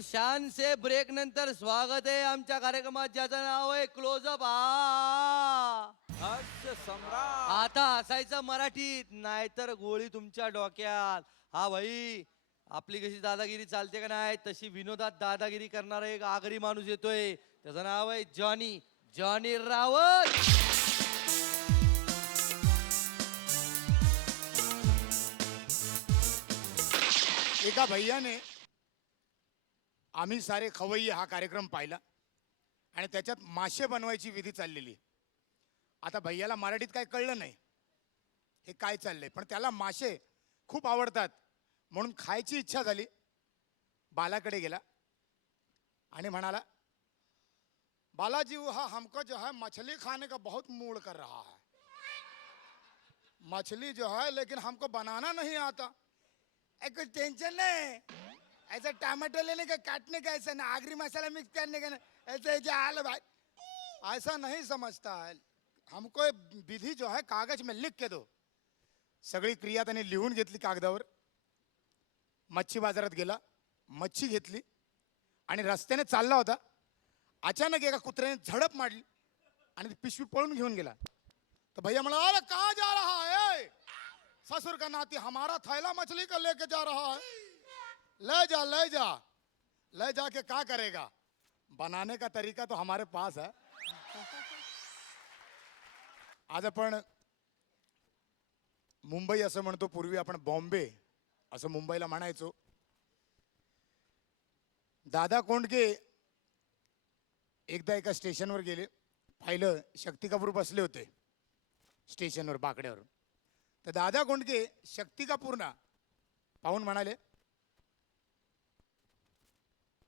बिलकुल शान से ब्रेक नंतर स्वागत आहे आमच्या कार्यक्रमात ज्याचं नाव आहे क्लोजअप. हास्य सम्राट. आता असायचं मराठीत, नाहीतर गोळी तुमच्या डोक्यात. हा भाई, आपली कशी दादागिरी चालते का नाही तशी विनोदात दादागिरी करणारा एक आगरी माणूस येतोय. त्याचं नाव आहे जॉनी जॉनी रावत. एका भैयाने आम्ही सारे खवय्ये हा कार्यक्रम पाहिला आणि त्याच्यात मासे बनवायची विधी चाललेली. आता भैयाला मराठीत काय कळलं नाही हे काय चाललंय, पण त्याला मासे खूप आवडतात म्हणून खायची इच्छा झाली. बालाकडे गेला आणि म्हणाला, बालाजी हा हमको जो है मछली खाने का बहुत मूड कर रहा है. मछली जो है लेकिन हमको बनाना नहीं आता. कुछ टेंशन नहीं, ऐसा टमाटो लेने का काटने का ऐसा ना आगरी मसाला मिक्स करने का ना ऐसा ऐसा हाल भाई ऐसा नहीं समझता है. हमको विधि जो है कागज में लिख के दो. सगळी क्रिया त्याने लिहून घेतली कागदावर. मच्छी बाजारात गेला, मच्छी घेतली आणि रस्त्याने चालला होता. अचानक एका कुत्र्याने झडप मारली आणि ती पिशवी पळून घेऊन गेला. तर भैया म्हणा, अरे कहाँ जा रहा है? ससुर का नाती हमारा थैला मछली का लेके जा रहा है. ले जा ले जा ले जाके क्या करेगा, बनाने का तरीका तो हमारे पास है. आज आपण मुंबई असं म्हणतो, पूर्वी आपण बॉम्बे असं मुंबईला म्हणायचो. दादा कोंडके एकदा एका स्टेशनवर गेले, पाहिलं शक्ती कपूर बसले होते स्टेशनवर बाकड्यावर. तर दादा कोंडके शक्ती कपूरना पाहून म्हणाले,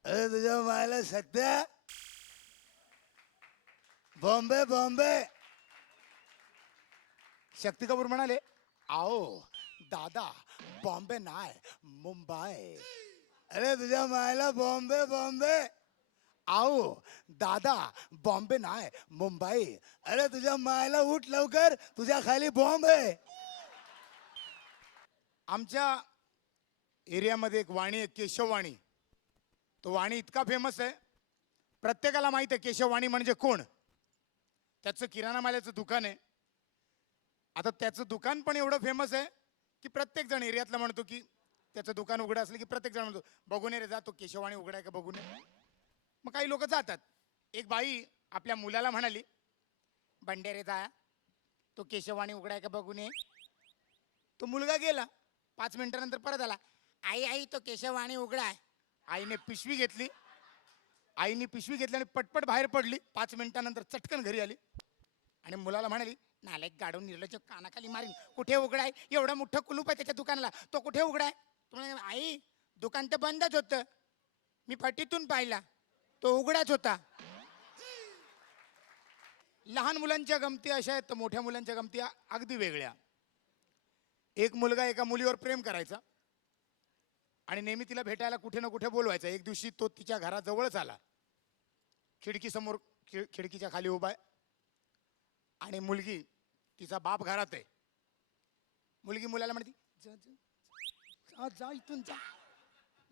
अरे तुझ्या मायला सत्या, बॉम्बे बॉम्बे. शक्ती कपूर म्हणाले, आओ दादा बॉम्बे नाही मुंबई. अरे तुझ्या मायला बॉम्बे बॉम्बे. आओ दादा बॉम्बे नाही मुंबई. अरे तुझ्या मायला उठ लवकर, तुझ्या खाली बॉम्ब आहे. आमच्या एरियामध्ये एक वाणी आहे केशववाणी. तो वाणी इतका फेमस आहे, प्रत्येकाला माहिती आहे केशववाणी म्हणजे कोण. त्याचं किराणा मालाचं दुकान आहे. आता त्याचं दुकान पण एवढं फेमस आहे की प्रत्येक जण एरियातला म्हणतो की त्याचं दुकान उघडं असलं की प्रत्येक जण म्हणतो, बघून रे जा तो केशववाणी उघडाय का बघून. मग काही लोक जातात. एक बाई आपल्या मुलाला म्हणाली, बंडेरे जा तो केशववाणी उघडाय का बघून ये. तो मुलगा गेला. 5 मिनिटानंतर परत आला, आई आई तो केशववाणी उघडाय. आईने पिशवी घेतली आणि पटपट बाहेर पडली. 5 मिनिटानंतर चटकन घरी आली आणि मुलाला म्हणाली, नालायक गाडून निर्लज्ज कानाखाली मारीन, कुठे उघडाय, एवढं मोठं कुलूप आहे त्याच्या दुकानाला, तो कुठे उघडाय. तुम्हाला आई दुकान तर बंदच होतं, मी फटीतून पाहिला तो उघडाच होता. लहान मुलांच्या गमती अशा आहेत तर मोठ्या मुलांच्या गमती अगदी वेगळ्या. एक मुलगा एका मुलीवर प्रेम करायचा आणि नेहमी तिला भेटायला कुठे ना कुठे बोलवायचा. एक दिवशी तो तिच्या घराजवळच आला. खिडकीसमोर खिडकीच्या खाली उभा आहे आणि मुलगी तिचा बाप घरात आहे. मुलगी मुलाला म्हणते, जा जा जा इथून जा.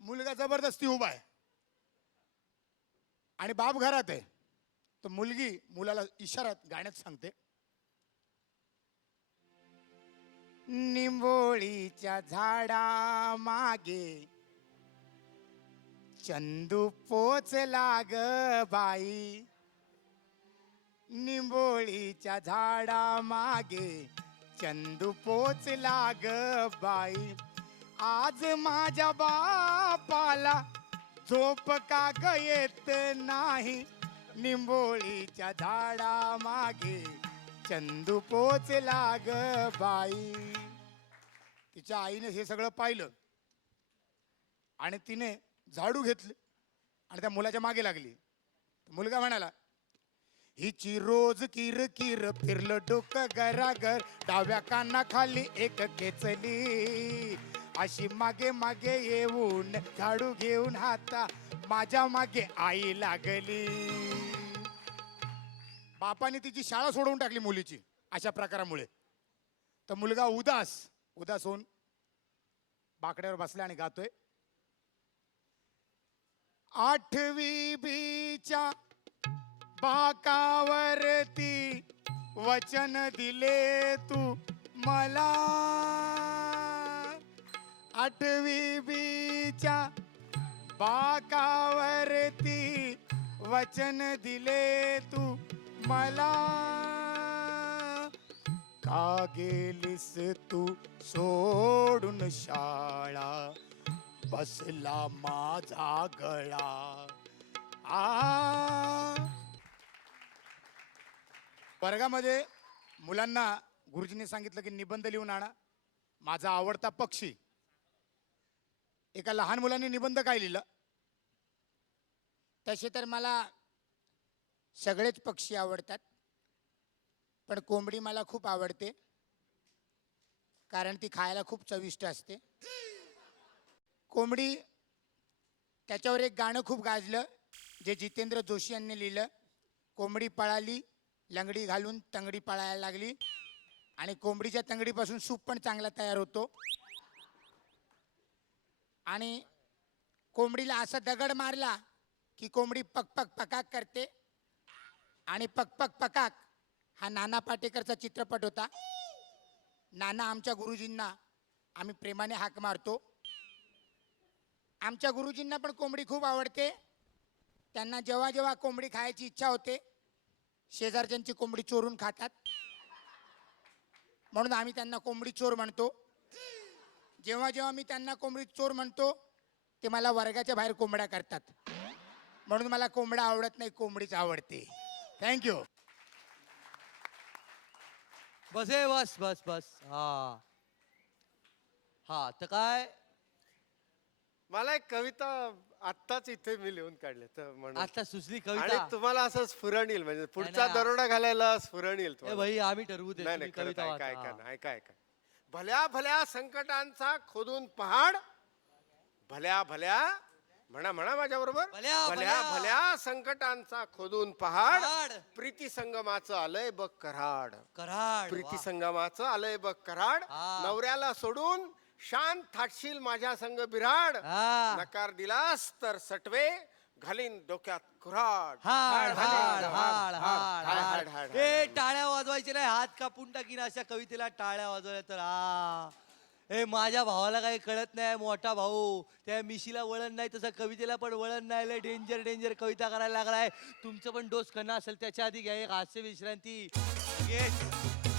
मुलगा जबरदस्ती उभा आहे आणि बाप घरात आहे. तर मुलगी मुलाला इशाऱ्यात गाण्यात सांगते, निंबोळीच्या झाडा मागे चंदू पोचला ग बाई. निंबोळीच्या झाडा मागे चंदू पोचला ग बाई. आज माझ्या बापाला झोप का ग येत नाही. निंबोळीच्या झाडा मागे चंदू पोचला ग बाई. तिच्या आईने हे सगळं पाहिलं आणि तिने झाडू घेतली आणि त्या मुलाच्या मागे लागली. मुलगा म्हणाला, हिची रोज किर किर फिरलं डोकं गरागर, डाव्या कानाखाली एक खेचली, अशी मागे मागे येऊन झाडू घेऊन हाता माझ्या मागे आई लागली. बापाने तिची शाळा सोडवून टाकली मुलीची अशा प्रकारामुळे. तर मुलगा उदास होऊन बाकड्यावर बसला आणि गातोय, 8वी बीच्या बाकावरती वचन दिले तू मला. 8वी बीच्या बाकावरती वचन दिले तू मला. का गेलीस तू सोडून शाळा बसला माझा गळा. वर्गामध्ये मुलांना गुरुजींनी सांगितलं की निबंध लिहून आणा. माझा आवडता पक्षी. एका लहान मुलाने निबंध काय लिहिलं? तसे तर मला सगळेच पक्षी आवडतात, पण कोंबडी मला खूप आवडते, कारण ती खायला खूप चविष्ट असते. कोंबडी, त्याच्यावर एक गाणं खूप गाजलं जे जितेंद्र जोशी यांनी लिहिलं. कोंबडी पळाली लंगडी घालून तंगडी पळायला लागली, आणि कोंबडीच्या तंगडीपासून सूप पण चांगला तयार होतो. आणि कोंबडीला असा दगड मारला की कोंबडी पक पक पकाक करते. आणि पक पक पकाक हा नाना पाटेकरचा चित्रपट होता. नाना आमच्या गुरुजींना आम्ही प्रेमाने हाक मारतो. आमच्या गुरुजींना पण कोंबडी खूप आवडते. त्यांना जेव्हा जेव्हा कोंबडी खायची इच्छा होते, शेजारच्यांची कोंबडी चोरून खातात, म्हणून आम्ही त्यांना कोंबडी चोर म्हणतो. जेव्हा जेव्हा मी त्यांना कोंबडी चोर म्हणतो, ते मला वर्गाच्या बाहेर कोंबड्या करतात. म्हणून मला कोंबडा आवडत नाही, कोंबडीच आवडते. थँक्यू. बस हे बस बस बस. हा हा तर काय मला एक कविता आत्ताच इथे मी लिहून काढले तर म्हणून. आता सुचली आणि कविता? तुम्हाला असं स्फुरण येईल, म्हणजे पुढचा नाही. दरोडा घालायला स्फुरण येईल ए तुम्हाला. भाई आम्ही ठरवू दे, नाही तुम्ही नाही, खरंच कविता ऐका वाचा. ऐका ऐका ऐका. भल्या भल्या संकटांचा खोदून पहाड, भल्या भल्या, म्हणा म्हणा माझ्या बरोबर, भल्या भल्या भल्या भल्या संकटांचा खोदून पहाड, पहाड. प्रीती संगमाचं आलंय बघ कराड. कराड. प्रीती वा. संगमाचं आलंय बघ कराड. हा. नवऱ्याला सोडून शांत थाटशील माझ्या संग बिराड. हा. नकार दिलास तर सटवे घालीन डोक्यात कुऱ्हाड. हाड हाड हाड हाड हाड, हाड. हाड, ए टाळ्या वाजवायचे नाही, हात कापून टाकीन अशा कवितेला टाळ्या वाजवल्या तर. हा ए माझ्या भावाला काही कळत नाही, मोठा भाऊ, त्या मिशीला वळण नाही, तसं कवितेला पण वळण नाही. लय डेंजर डेंजर कविता करायला लागलाय. तुमचं पण डोस करणं असेल त्याच्या आधी घ्या एक हास्य विश्रांती. लगेच